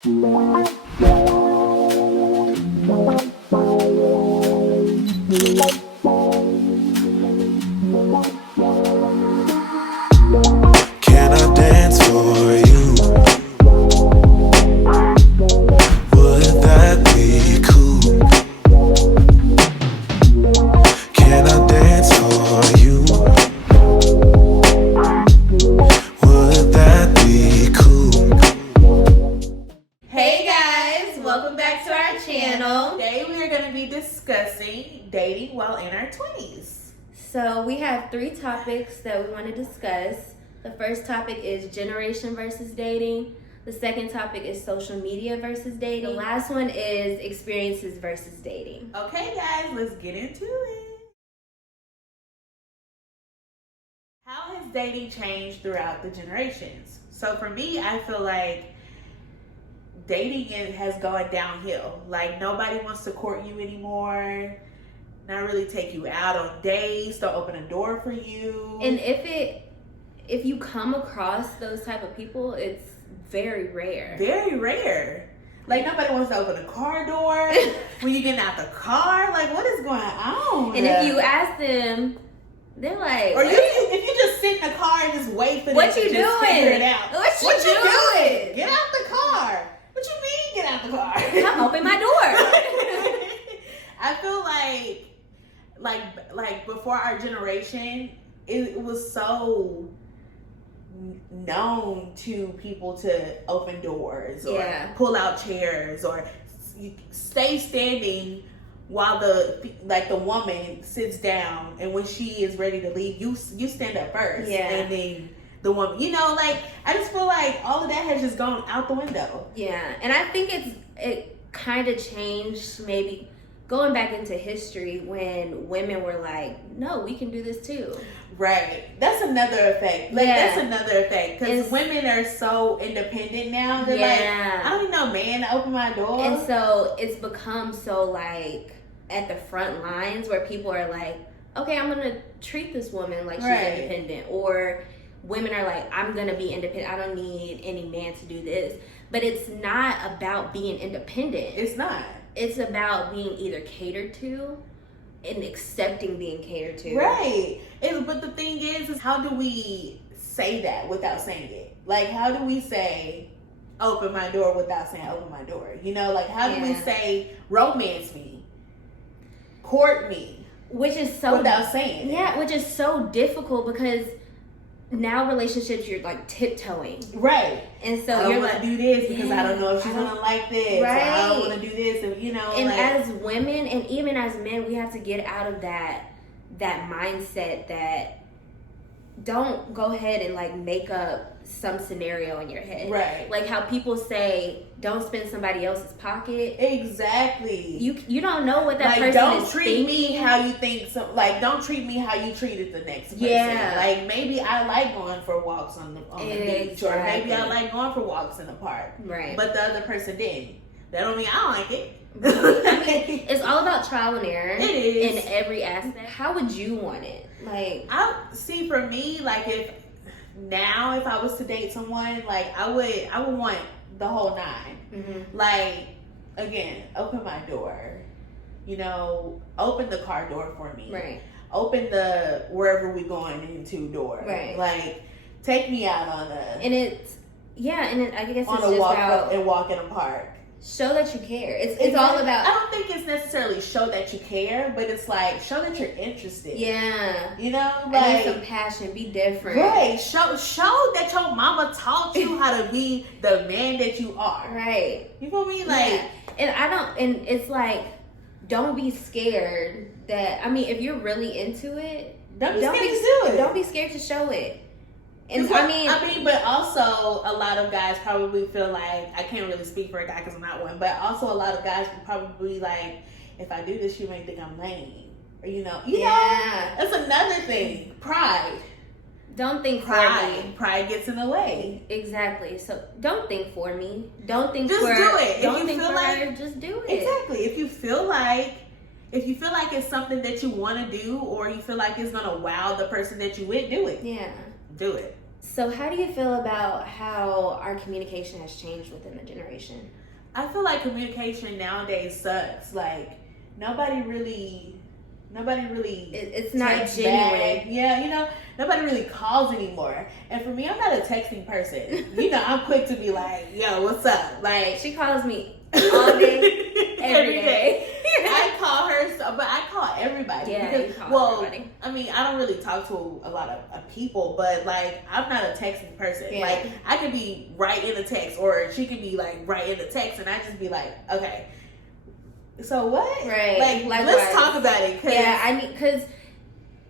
Can I dance for you? Would that be cool? Can I dance for you? Would that be cool? Hey guys, welcome back to our channel. Today we are going to be discussing dating while in our 20s. So we have 3 topics that we want to discuss. The first topic is generation versus dating. The second topic is social media versus dating. The last one is experiences versus dating. Okay guys, let's get into it. How has dating changed throughout the generations? So for me, I feel like dating has gone downhill. Like nobody wants to court you anymore. Not really take you out on dates. Don't open a door for you. And if you come across those type of people, it's very rare. Very rare. Like nobody wants to open a car door when you getting out the car. Like what is going on? And if you ask them, they're like, or if you just sit in the car and just wait for what them you to just doing? figure it out. What you doing? Get out the car. What you mean get out the car? Come open my door. I feel like before our generation, it was so known to people to open doors or pull out chairs or stay standing while the woman sits down, and when she is ready to leave, you stand up first, and then the woman, I just feel like all of that has just gone out the window. Yeah, and I think it kind of changed maybe going back into history when women were like, no, we can do this too. Right. That's another effect. That's another effect. Because women are so independent now. They're like, I don't need no man to open my door. And so it's become so like at the front lines where people are like, okay, I'm going to treat this woman like she's independent. Or women are like, I'm going to be independent. I don't need any man to do this. But it's not about being independent. It's not. It's about being either catered to and accepting being catered to. Right. But the thing is how do we say that without saying it? Like, how do we say, open my door without saying open my door? How do we say, romance me, court me? Which is so... without saying it. Yeah, which is so difficult because now relationships, you're like tiptoeing. Right. And so you're like, do this because I don't know if she's going to like this. Right. Or I don't want to do this. And as women and even as men, we have to get out of that mindset that don't go ahead and like make up some scenario in your head. Right. Like how people say, don't spend somebody else's pocket. Exactly. You don't know what that person is thinking. Don't treat me how you think. Don't treat me how you treated the next person. Yeah. Like maybe I like going for walks on the beach, or maybe I like going for walks in the park. Right. But the other person didn't. That don't mean I don't like it. I mean, it's all about trial and error. It is. In every aspect. How would you want it? Like, for me, if I was to date someone, I would want the whole 9. Mm-hmm. Like, again, open my door. Open the car door for me. Right. Open the wherever we going into door. Right. Take me out on I guess on it's a just walk about up and walk in a park. Show that you care. It's all about. I don't think it's necessarily show that you care, but it's like show that you're interested. Yeah. I need some passion. Be different. Right. Show that your mama taught you how to be the man that you are. Right. You feel me? And it's like, don't be scared that. I mean, if you're really into it, don't be scared to do it. Don't be scared to show it. And but also a lot of guys probably feel like, I can't really speak for a guy because I'm not one, but also a lot of guys would probably like, if I do this, you may think I'm lame, or that's another thing. Pride. Don't think for me. Pride gets in the way. Exactly. So don't think for me. Don't think just for. Just do it. Don't think for her. Just do it. Exactly. If you feel like it's something that you want to do, or you feel like it's gonna wow the person that you with, do it. Yeah. Do it. So how do you feel about how our communication has changed within the generation? I feel like communication nowadays sucks. Like nobody really It's not genuine. back. Yeah, you know, nobody really calls anymore. And for me, I'm not a texting person. You know, I'm quick to be like, yo, what's up? Like, She calls me all day, every day. I call her, but I call everybody. Yeah, because, you call well, everybody. I mean, I don't really talk to a lot of people, but like, I'm not a texting person. Yeah. Like, I could be right in the text, or she could be like right in the text, and I just be like, okay, so what? Right. Like, Likewise. let's talk about it. Because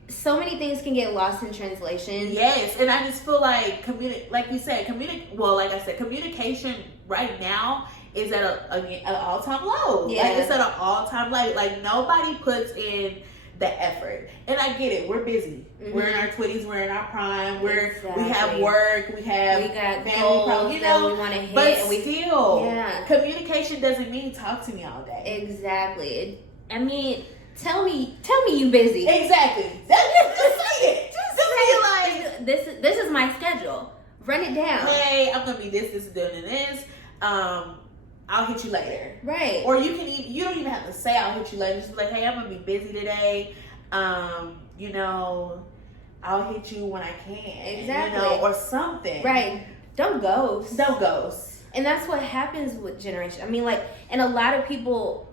so many things can get lost in translation. Yes, and I just feel like like you said, communication right now is at an all-time low. Yeah. Like it's at an all-time low. Like nobody puts in the effort. And I get it. We're busy. Mm-hmm. We're in our 20s. We're in our prime. We have Exactly. work. We got family goals problems, you know, we want to hit. but and we still, Yeah. communication doesn't mean talk to me all day. Exactly. I mean, tell me you busy. Exactly. Just say it. Just be like, This is my schedule. Run it down. hey, I'm gonna be this, doing this. I'll hit you later. Right. Or you don't even have to say I'll hit you later. Just be like, hey, I'm gonna be busy today. You know, I'll hit you when I can. Exactly. You know, or something. Right. Don't ghost. Don't ghost. And that's what happens with generation. I mean, like, and a lot of people.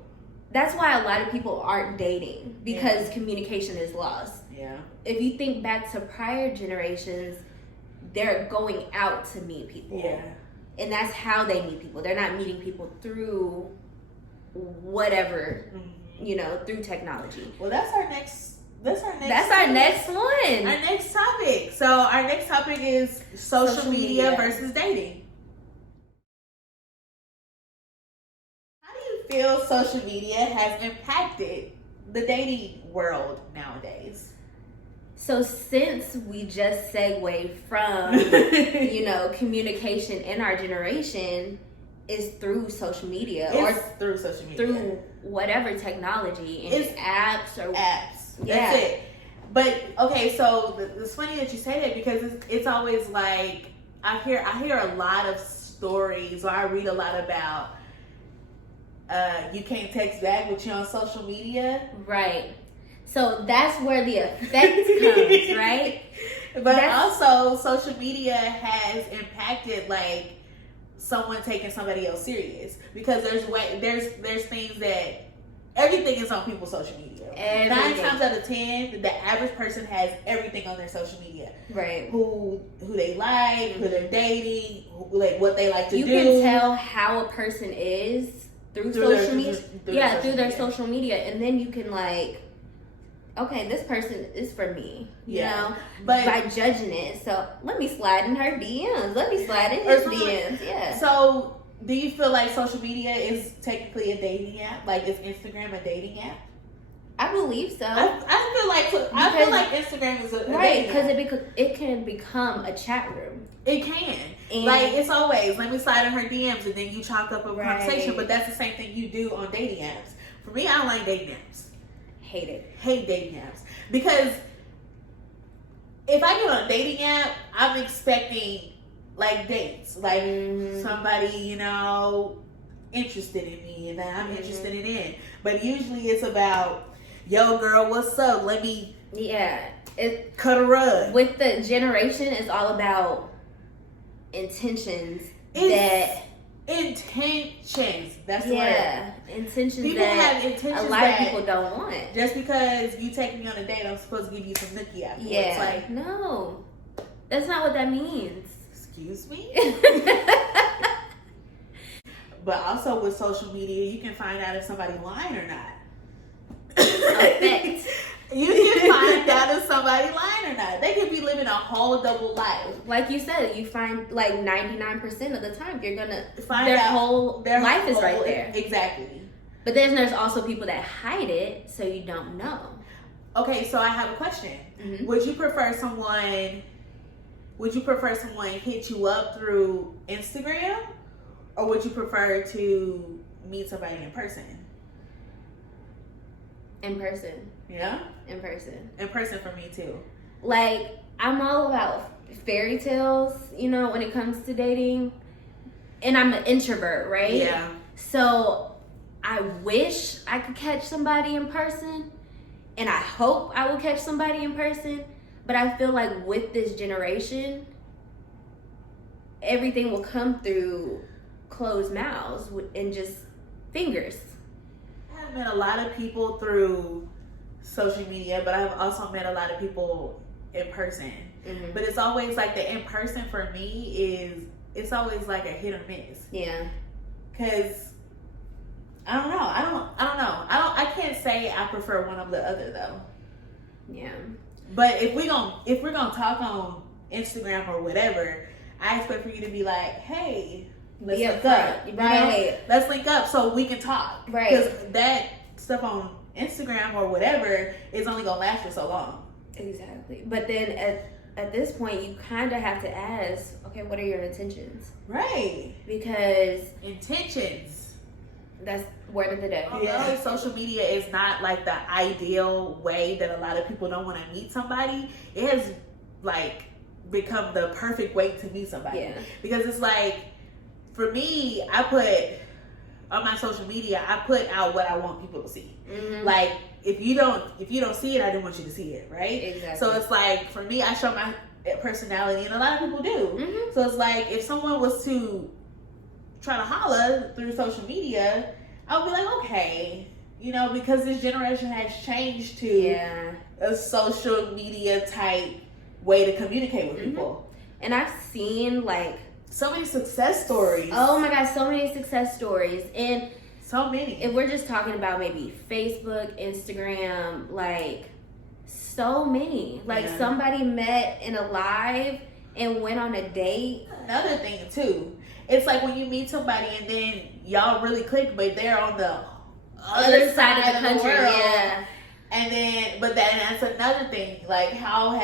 That's why a lot of people aren't dating, because communication is lost. Yeah. If you think back to prior generations, they're going out to meet people. Yeah. And that's how they meet people. They're not meeting people through whatever, you know, through technology. Well, that's our next That's our next one. Our next topic. So our next topic is social media versus dating. How do you feel social media has impacted the dating world nowadays? So since we just segued from, you know, communication in our generation is through social media, It's or through social media. through whatever technology, and It's apps or apps. Yeah. That's it. But okay, so it's funny that you say that, because it's always like I hear a lot of stories, or I read a lot about you can't text back, but you're on social media. Right. So that's where the effect comes, right? But also, social media has impacted like someone taking somebody else serious, because there's things that everything is on people's social media. Everything. 9 times out of 10, the average person has everything on their social media. Right. Who they like, who they're dating, like what they like to You do. can tell how a person is through social media. Through their media. social media, and then you can like, okay, this person is for me, you know, but by judging it. So let me slide in her DMs. Let me slide in his DMs. Yeah. So, do you feel like social media is technically a dating app? Like, is Instagram a dating app? I believe so. I feel like Instagram is a right, dating because app. it can become a chat room. It can. And like, it's always, let me slide in her DMs, and then you chalk up a Right. conversation. But that's the same thing you do on dating apps. For me, I don't like dating apps. Hate dating apps. Because if I get on a dating app, I'm expecting like dates. Like somebody, you know, interested in me and that I'm interested in. But usually it's about, yo girl, what's up? Let me cut a rug. With the generation, it's all about intentions. Intentions. That's the word. Yeah, intentions. People that have intentions. a lot of people don't want. Just because you take me on a date, I'm supposed to give you some nookie afterwards. Yeah. Like, no, that's not what that means. excuse me? But also with social media, you can find out if somebody's lying or not. Effect. You can find out if somebody's lying or not. They could be living a whole double life. Like you said, you find like 99% of the time you're gonna Find their out whole life is right whole- there. Exactly. But then there's also people that hide it, so you don't know. Okay, so I have a question. Mm-hmm. Would you prefer someone hit you up through Instagram, or would you prefer to meet somebody in person? In person. Yeah? In person. In person for me too. Like, I'm all about fairy tales, you know, when it comes to dating. And I'm an introvert, right? Yeah. So I wish I could catch somebody in person, and I hope I will catch somebody in person. But I feel like with this generation, everything will come through closed mouths and just fingers. I've met a lot of people through social media, but I've also met a lot of people in person. Mm-hmm. But it's always like the in person for me it's always like a hit or miss. Yeah. Cause I don't know. I can't say I prefer one over the other though. Yeah. But if we're gonna talk on Instagram or whatever, I expect for you to be like, hey, let's link up. Right. Let's link up so we can talk. Right. Because that stuff on Instagram or whatever is only gonna last for so long. Exactly. But then at this point, you kind of have to ask, okay, what are your intentions? Right. Because intentions. that's word of the day. Although social media is not like the ideal way that a lot of people don't want to meet somebody, it has like become the perfect way to meet somebody. Yeah. Because it's like, for me, I put on my social media, I put out what I want people to see. Mm-hmm. Like if you don't see it, I didn't want you to see it, right? Exactly. So it's like, for me, I show my personality, and a lot of people do. Mm-hmm. So it's like, if someone was to try to holla through social media, I would be like, okay, you know, because this generation has changed to a social media type way to communicate with people. And I've seen like so many success stories. Oh my God, so many success stories. And so many. If we're just talking about maybe Facebook, Instagram, like so many. Like somebody met in a live and went on a date. Another thing too, it's like when you meet somebody and then y'all really click, but they're on the other side of the country. World. Yeah. And then, but then that's another thing. Like, how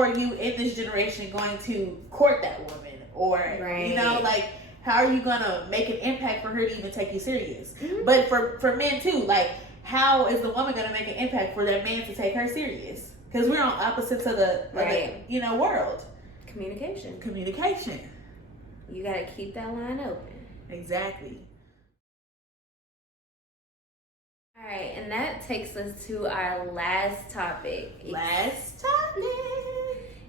are you in this generation going to court that woman? Or, you know, like, how are you going to make an impact for her to even take you serious? Mm-hmm. But for men too, like, how is the woman going to make an impact for that man to take her serious? Because we're on opposites of the world. Communication. You got to keep that line open. Exactly. All right, and that takes us to our last topic.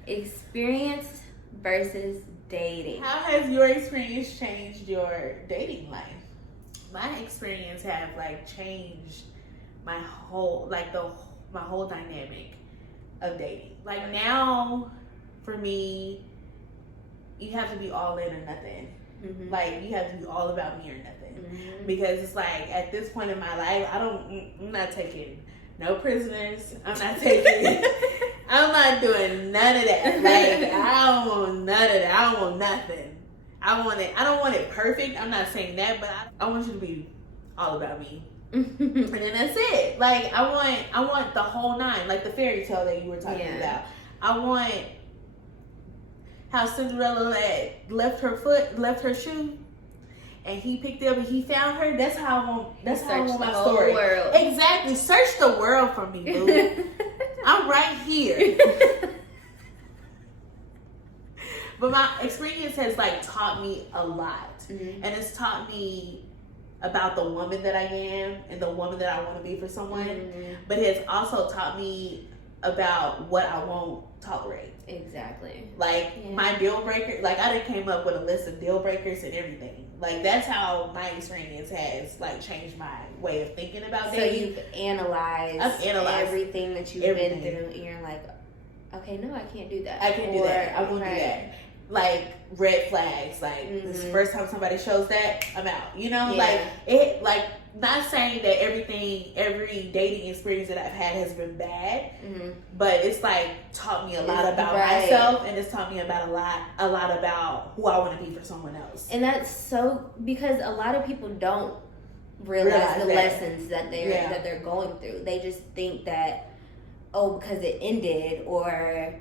Experience versus dating. How has your experience changed your dating life? My experience have like changed my whole my whole dynamic of dating. Like now, for me, you have to be all in or nothing. Mm-hmm. Like you have to be all about me or nothing. Mm-hmm. Because it's like at this point in my life, I'm not taking no prisoners. I'm not doing none of that. Like I don't want none of that. I don't want nothing. I don't want it perfect. I'm not saying that, but I want you to be all about me. And then that's it. Like I want the whole nine, like the fairy tale that you were talking about. I want how Cinderella left her shoe, and he picked it up and he found her. That's how I want. That's how I want my story. World. Exactly. Search the world for me, boo. I'm right here. But my experience has like taught me a lot, and it's taught me about the woman that I am and the woman that I want to be for someone. Mm-hmm. But it has also taught me about what I won't tolerate. Exactly. Like my deal breaker, like I done came up with a list of deal breakers and everything. Like that's how my experience has like changed my way of thinking about dating. So you've analyzed everything that you've been through, and you're like, okay, no, I can't do that. I can't do that. I won't do that. Like red flags, like this first time somebody shows that, I'm out. You know, like it, like not saying that every dating experience that I've had has been bad, but it's like taught me a lot about myself, and it's taught me about a lot about who I want to be for someone else. And that's so, because a lot of people don't realize the lessons that they're going through. They just think that, oh, because it ended or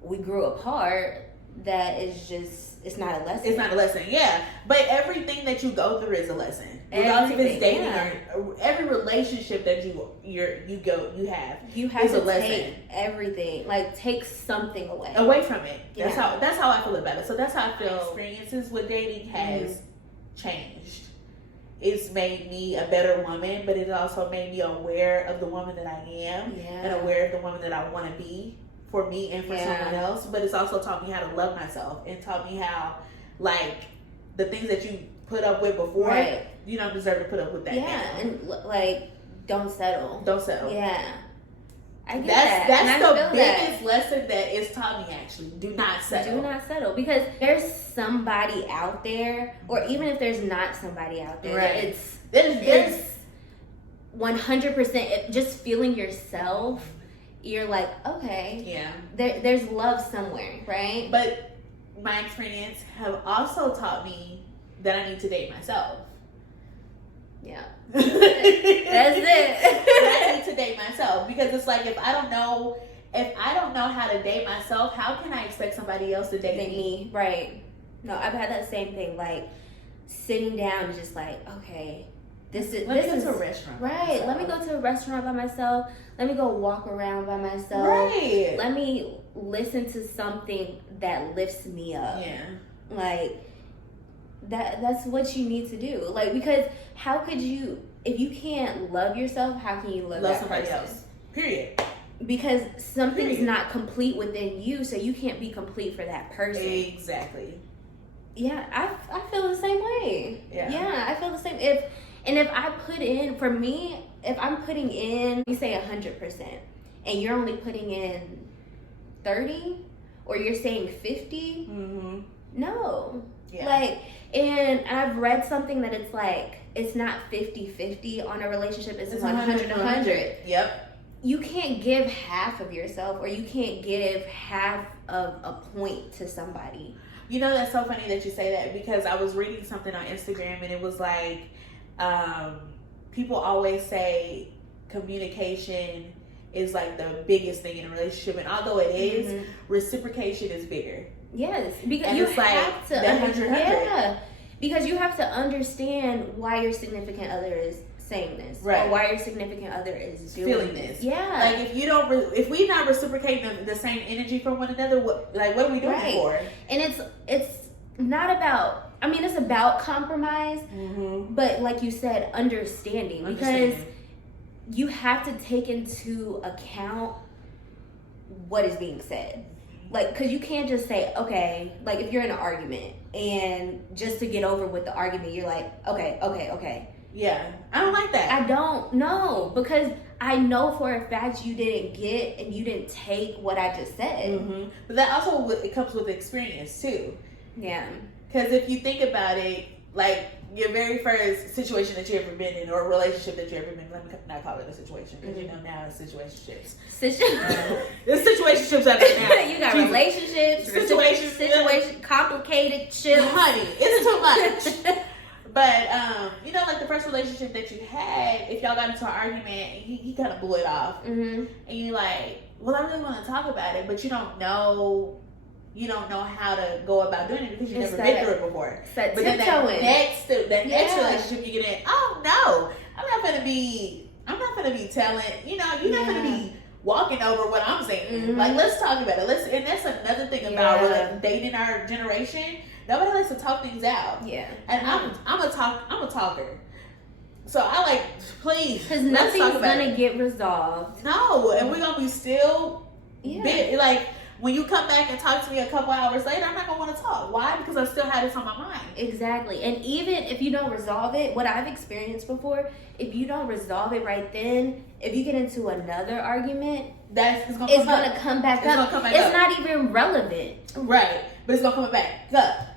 we grew apart, that is just, it's not a lesson. It's not a lesson, yeah. But everything that you go through is a lesson. Regardless if it's dating or every relationship that you have is a lesson. Take everything, like take something away from it. That's how I feel about it. So that's how I feel. Experiences with dating has changed. It's made me a better woman, but it also made me aware of the woman that I am and aware of the woman that I want to be for me and for someone else. But it's also taught me how to love myself and taught me how, like, the things that you put up with before, you don't deserve to put up with that now. And like, don't settle. Yeah. I get that. That's the biggest lesson that it's taught me, actually. Do not settle. Do not settle. Because there's somebody out there, or even if there's not somebody out there, there's 100% just feeling yourself. You're like, okay, there's love somewhere, right? But my experience have also taught me that I need to date myself. Yeah. That's it. I need to date myself, because it's like, if I don't know how to date myself, how can I expect somebody else to date me? Right. No, I've had that same thing, like sitting down and just like, okay, let me go to a restaurant. Right. Let me go to a restaurant by myself. Let me go walk around by myself. Right. Let me listen to something that lifts me up. Yeah. Like, that's what you need to do. Like, because how could you, if you can't love yourself, how can you love somebody else? Period. Because something's not complete within you, so you can't be complete for that person. Exactly. Yeah, I feel the same way. Yeah, I feel the same. If I put in, for me, if I'm putting in, you say 100%, and you're only putting in 30, or you're saying 50, no. Yeah. Like, and I've read something that it's like, it's not 50-50 on a relationship, it's 100-100. Yep. You can't give half of yourself, or you can't give half of a point to somebody. You know, that's so funny that you say that, because I was reading something on Instagram and it was like, people always say communication is like the biggest thing in a relationship, and although it is, reciprocation is bigger. Yes, because and you it's like have to because you have to understand why your significant other is saying this, or why your significant other is feeling this. Yeah, like if we're not reciprocating the same energy from one another, what are we doing it for? And it's not about. I mean, it's about compromise, but like you said, understanding. Because you have to take into account what is being said. Like, because you can't just say, okay, like if you're in an argument and just to get over with the argument, you're like, okay. Yeah, I don't like that. I don't know, because I know for a fact you didn't get and you didn't take what I just said. But that also, it comes with experience too. Yeah. Because if you think about it, like your very first situation that you ever been in, or a relationship that you ever been in, let me not call it a situation, because you know now it's situationships. It's situationships out there now. You got relationships, situation, complicated shit. Honey, it's too much. But you know, like the first relationship that you had, if y'all got into an argument, he kind of blew it off, and you're like, well, I really want to talk about it, but you don't know how to go about doing it, because you've never been through it before. But then that next relationship you get in, oh no, I'm not gonna be telling, you're not gonna be walking over what I'm saying. Like, let's talk about it. And that's another thing about dating our generation. Nobody likes to talk things out. Yeah. And I'm a talker. So I like, please, because nothing's gonna get resolved. No, and we're gonna be still like, when you come back and talk to me a couple hours later, I'm not going to want to talk. Why? Because I still had this on my mind. Exactly. And even if you don't resolve it, what I've experienced before, if you don't resolve it right then, if you get into another argument, it's going to come back up. It's not even relevant. Right. But it's going to come back up.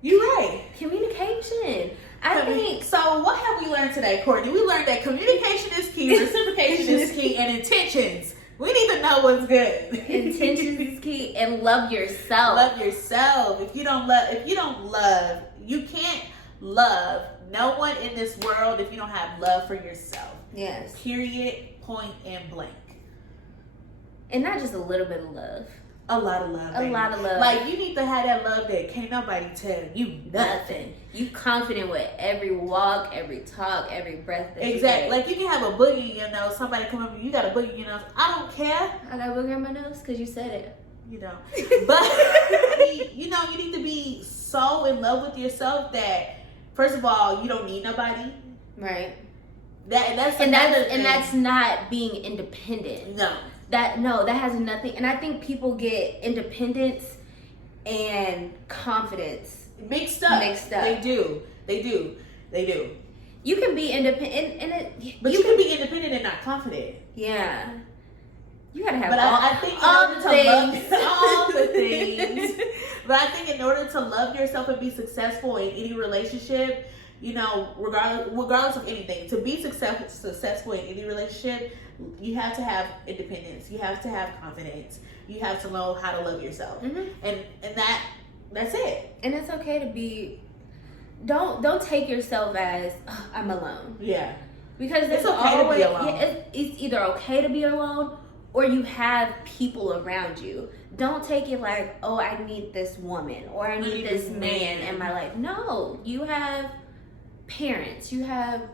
You're right. Communication. I think. So what have we learned today, Courtney? We learned that communication is key, reciprocation is key, and intentions. We need to know what's good. Intentions is key, and love yourself. Love yourself. If you don't love, you can't love no one in this world if you don't have love for yourself. Yes. Period, point, and blank. And not just a little bit of love. A lot of love. Baby. A lot of love. Like, you need to have that love that can't nobody tell you nothing. You confident with every walk, every talk, every breath that exactly. you take. Like, you can have a boogie in your nose. Somebody come up and you got a boogie in your nose. I don't care. I got a booger in my nose because you said it. You know. But, you know, you need to be so in love with yourself that, first of all, you don't need nobody. Right. That's not being independent. No. That has nothing. And I think people get independence and confidence mixed up. They do. You can be independent, but you can be independent and not confident. Yeah. You gotta have but I think all the things. All the things. But I think in order to love yourself and be successful in any relationship, you know, regardless of anything, to be successful in any relationship, you have to have independence. You have to have confidence. You have to know how to love yourself, and that's it. And it's okay to be. Don't take yourself as I'm alone. Yeah, because it's okay to be alone. It's either okay to be alone or you have people around you. Don't take it like, oh, I need this woman or I need this man in my life. No, you have parents, you have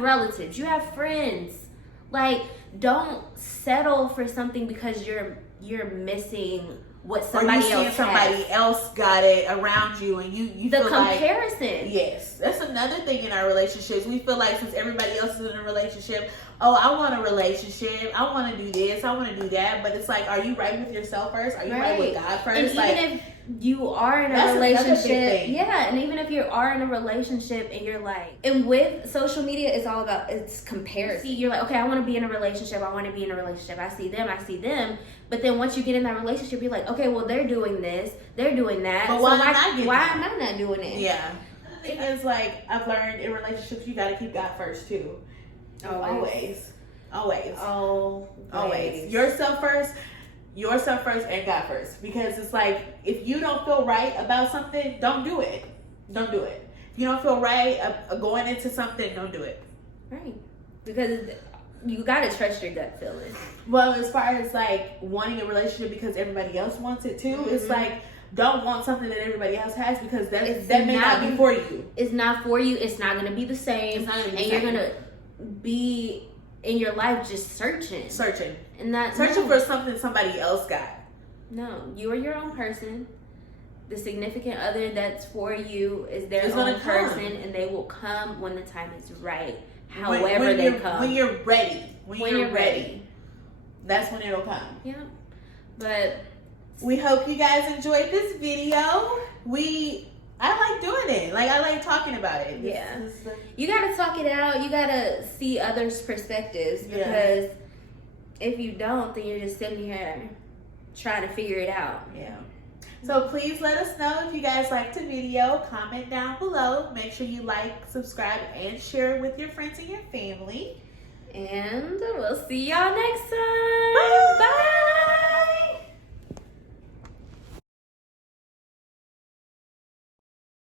relatives, you have friends. Like, don't settle for something because you're missing what somebody else got it around you, and you the feel comparison. Like, yes, that's another thing in our relationships. We feel like since everybody else is in a relationship, oh, I want a relationship, I want to do this, I want to do that. But it's like, are you right with yourself first? Are you right with God first? And even if you are in a relationship, yeah, and even if you are in a relationship and you're like, and with social media, it's all about, it's comparison. You're like, okay, I want to be in a relationship, I see them, but then once you get in that relationship, you're like, okay, well, they're doing this, they're doing that, but why am I not doing it? Yeah, it's like, I've learned in relationships, you got to keep God first too. Always. Yourself first and God first. Because it's like, if you don't feel right about something, don't do it. If you don't feel right going into something, don't do it. Right. Because you gotta trust your gut feeling. Well, as far as like wanting a relationship because everybody else wants it too, it's like, don't want something that everybody else has because that may not be for you. It's not for you. It's not gonna be the same. You're gonna be in your life just searching, and that searching for something somebody else got. No, you are your own person. The significant other that's for you is their own person, and they will come when the time is right. However they come, when you're ready, when you're ready, that's when it'll come. Yeah, but we hope you guys enjoyed this video. I like doing it. Like, I like talking about it. Yeah. You got to talk it out. You got to see others' perspectives. Because if you don't, then you're just sitting here trying to figure it out. Yeah. So please let us know if you guys liked the video. Comment down below. Make sure you like, subscribe, and share with your friends and your family. And we'll see y'all next time.